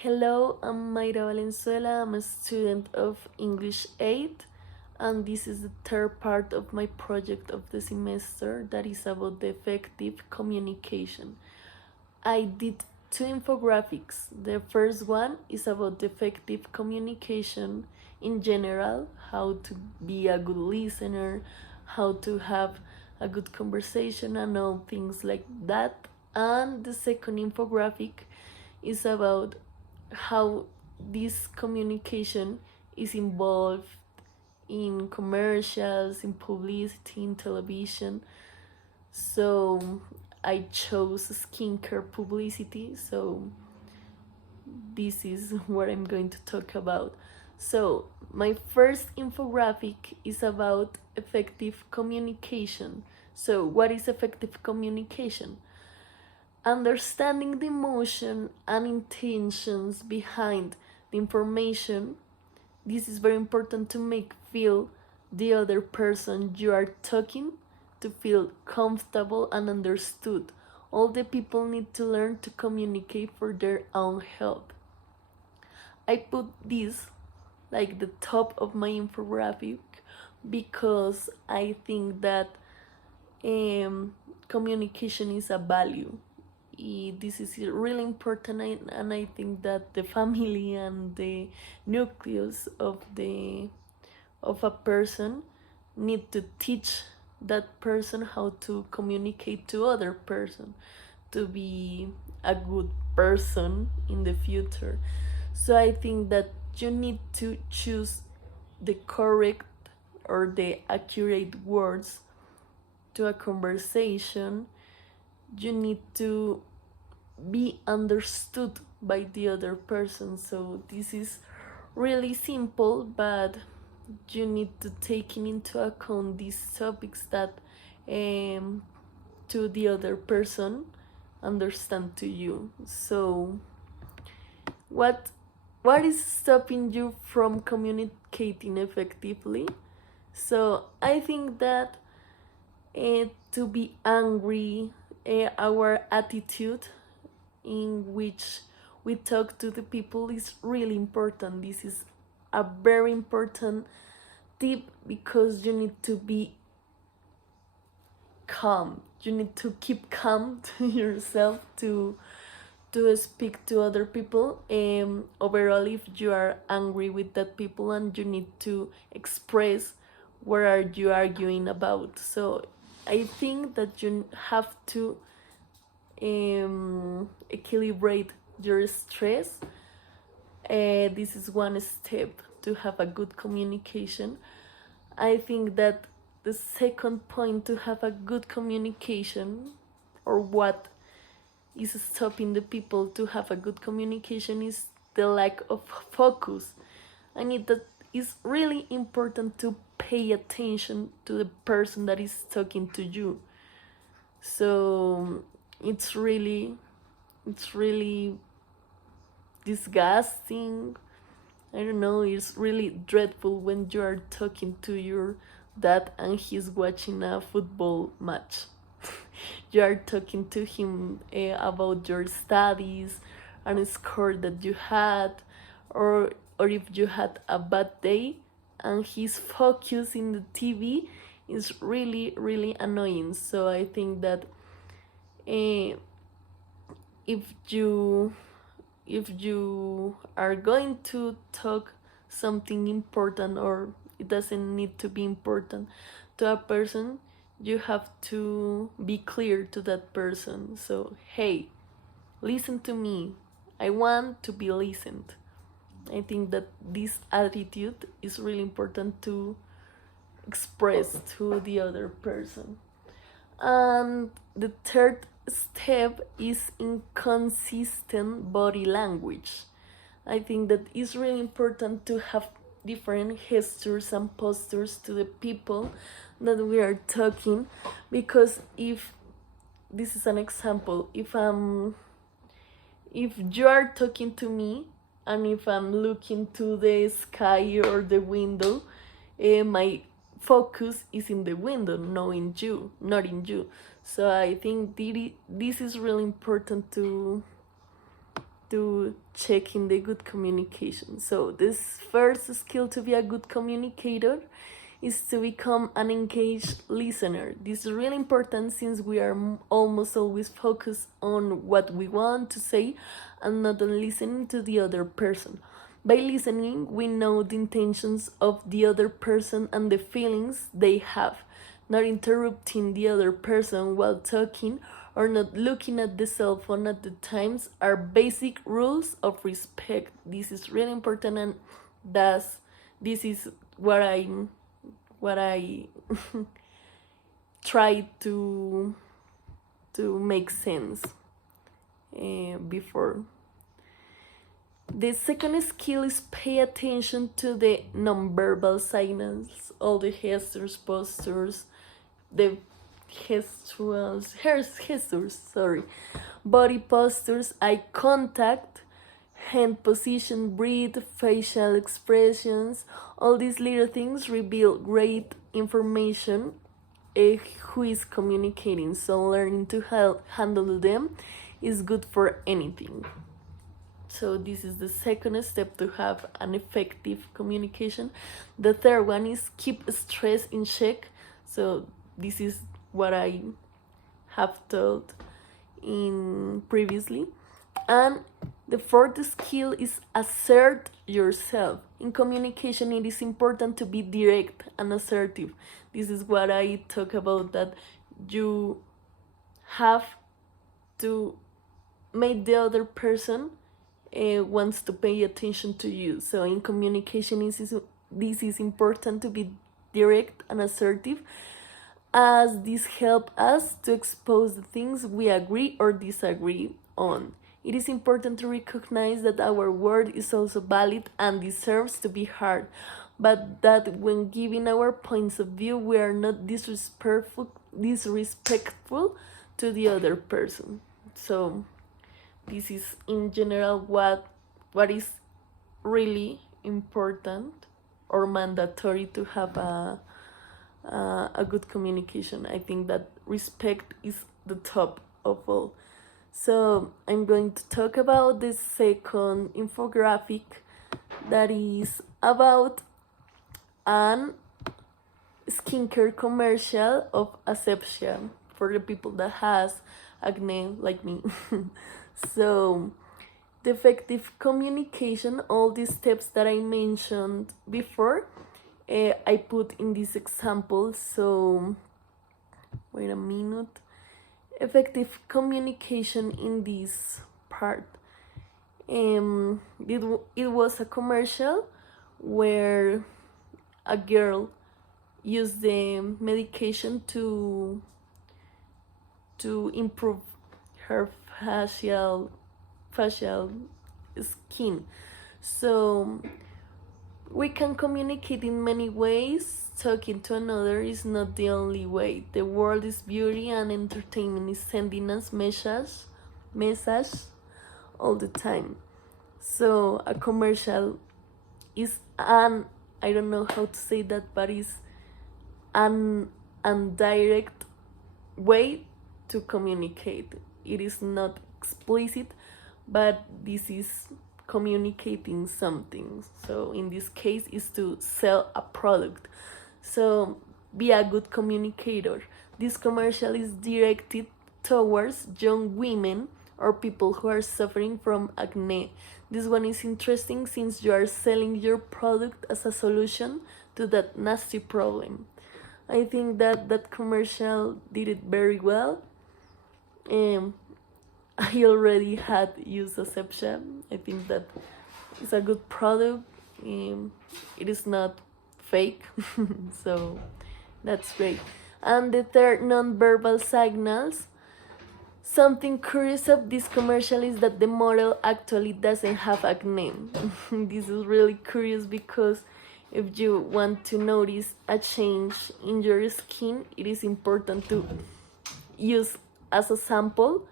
Hello, I'm Mayra Valenzuela. I'm a student of English 8, and this is the third part of my project of the semester that is about the effective communication. I did two infographics. The first one is about the effective communication in general, how to be a good listener, how to have a good conversation, and all things like that. And the second infographic is about how this communication is involved in commercials, in publicity, in television. So I chose skincare publicity. So this is what I'm going to talk about. So my first infographic is about effective communication. So what is effective communication? Understanding the emotion and intentions behind the information. This is very important to make feel the other person you are talking to feel comfortable and understood. All the people need to learn to communicate for their own health. I put this like the top of my infographic because I think that communication is a value. This is really important, and I think that the family and the nucleus of a person need to teach that person how to communicate to other person to be a good person in the future. So I think that you need to choose the correct or the accurate words to a conversation. You need to be understood by the other person. So this is really simple, but you need to take into account these topics that to the other person understand to you. So what is stopping you from communicating effectively? So I think that to be angry, our attitude in which we talk to the people is really important. This is a very important tip because you need to be calm. You need to keep calm to yourself to speak to other people. Overall, if you are angry with that people and you need to express what are you arguing about. So I think that you have to equilibrate your stress. This is one step to have a good communication. I think that the second point to have a good communication, or what is stopping the people to have a good communication, is the lack of focus. I need that it's really important to pay attention to the person that is talking to you. So it's really disgusting. I don't know, it's really dreadful when you are talking to your dad and he's watching a football match. You are talking to him about your studies and a score that you had, or if you had a bad day and he's focused in the TV, is really annoying. So I think that if you are going to talk something important, or it doesn't need to be important, to a person, you have to be clear to that person. So hey, listen to me, I want to be listened. I think that this attitude is really important to express to the other person. And the third step is inconsistent body language. I think that it's really important to have different gestures and postures to the people that we are talking, because if this is an example, if you are talking to me and if I'm looking to the sky or the window, my focus is in the window, not in you. So I think this is really important to to checking the good communication. So this first skill to be a good communicator is to become an engaged listener. This is really important since we are almost always focused on what we want to say and not on listening to the other person. By listening, we know the intentions of the other person and the feelings they have, not interrupting the other person while talking or not looking at the cell phone at the times are basic rules of respect. This is really important, and this is what I try to make sense before. The second skill is pay attention to the nonverbal signals, all the gestures, postures, the body postures, eye contact, hand position, breathe, facial expressions. All these little things reveal great information who is communicating. So learning to handle them is good for anything. So this is the second step to have an effective communication. The third one is keep stress in check. So this is what I have told in previously. And the fourth skill is assert yourself. In communication, it is important to be direct and assertive. This is what I talk about, that you have to make the other person wants to pay attention to you. So in communication, this is important to be direct and assertive, as this helps us to expose the things we agree or disagree on. It is important to recognize that our word is also valid and deserves to be heard, but that when giving our points of view, we are not disrespectful to the other person. So this is in general what is really important or mandatory to have a good communication. I think that respect is the top of all. So I'm going to talk about the second infographic, that is about an skincare commercial of Asepsia for the people that has acne like me. So the effective communication, all these steps that I mentioned before, I put in this example. So wait a minute. Effective communication in this part. It was a commercial where a girl used the medication to improve her facial skin. So we can communicate in many ways. Talking to another is not the only way. The world is beauty, and entertainment is sending us message all the time. So a commercial is I don't know how to say that, but is an indirect way to communicate. It is not explicit, but this is communicating something. So in this case is to sell a product. So be a good communicator. This commercial is directed towards young women or people who are suffering from acne. This one is interesting since you are selling your product as a solution to that nasty problem. I think that commercial did it very well. I already had used Asepsia. I think that it's a good product. It is not fake, so that's great. And the third, non-verbal signals. Something curious of this commercial is that the model actually doesn't have acne. This is really curious because if you want to notice a change in your skin, it is important to use as a sample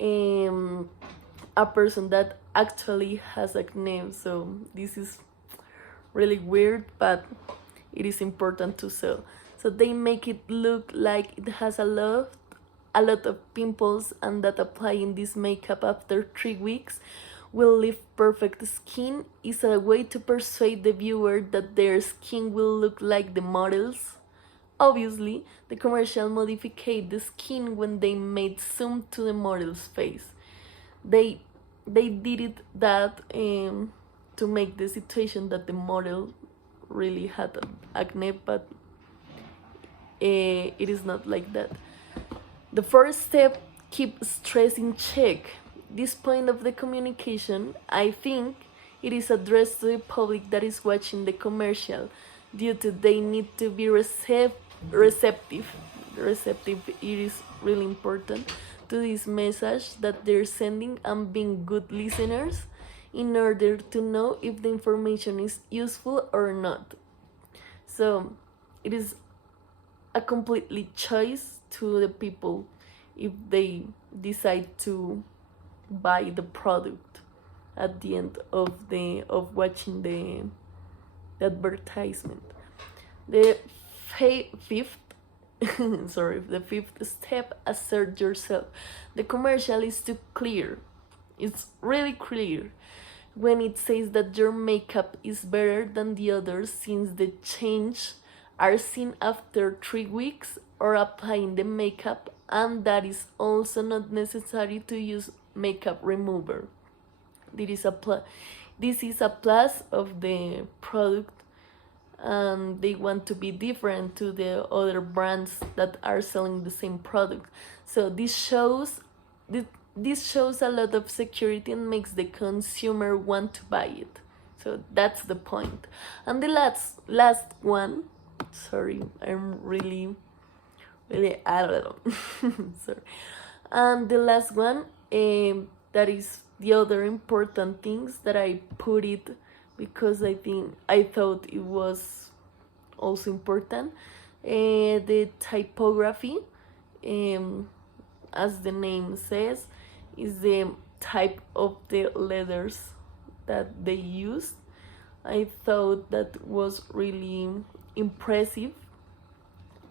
a person that actually has acne. So this is really weird, but it is important to sell. So they make it look like it has a lot of pimples, and that applying this makeup after 3 weeks will leave perfect skin is a way to persuade the viewer that their skin will look like the models. Obviously, the commercial modified the skin when they made zoom to the model's face. They did it that to make the situation that the model really had acne, but it is not like that. The first step, keep stress in check. This point of the communication, I think, it is addressed to the public that is watching the commercial, due to they need to be receptive. Receptive, it is really important to this message that they're sending, and being good listeners in order to know if the information is useful or not. So it is a completely choice to the people if they decide to buy the product at the end of watching the advertisement. The fifth the fifth step, assert yourself. The commercial is too clear. It's really clear when it says that your makeup is better than the others, since the change are seen after 3 weeks or applying the makeup, and that is also not necessary to use makeup remover. This is a plus of the product, and they want to be different to the other brands that are selling the same product. So this shows a lot of security and makes the consumer want to buy it. So that's the point. And the last one, sorry, I'm really I don't know. Sorry. And the last one, that is the other important things that I put it because I thought it was also important. The typography, as the name says, is the type of the letters that they used. I thought that was really impressive,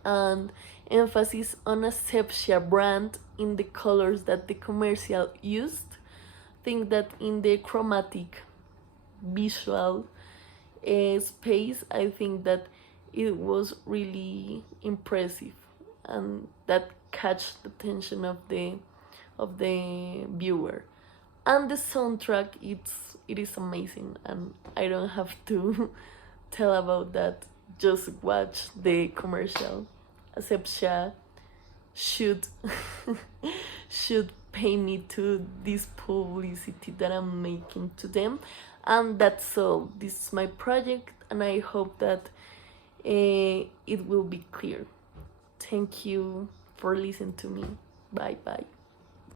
and emphasis on Asepsia brand in the colors that the commercial used. I think that in the chromatic visual space, I think that it was really impressive, and that catch the attention of the viewer. And the soundtrack, it is amazing, and I don't have to tell about that. Just watch the commercial. Asepsia should pay me to this publicity that I'm making to them. And that's all. This is my project, and I hope that it will be clear. Thank you for listening to me. Bye bye.